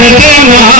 Jai Jai Mahal.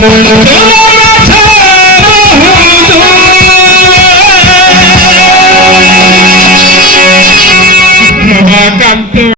Música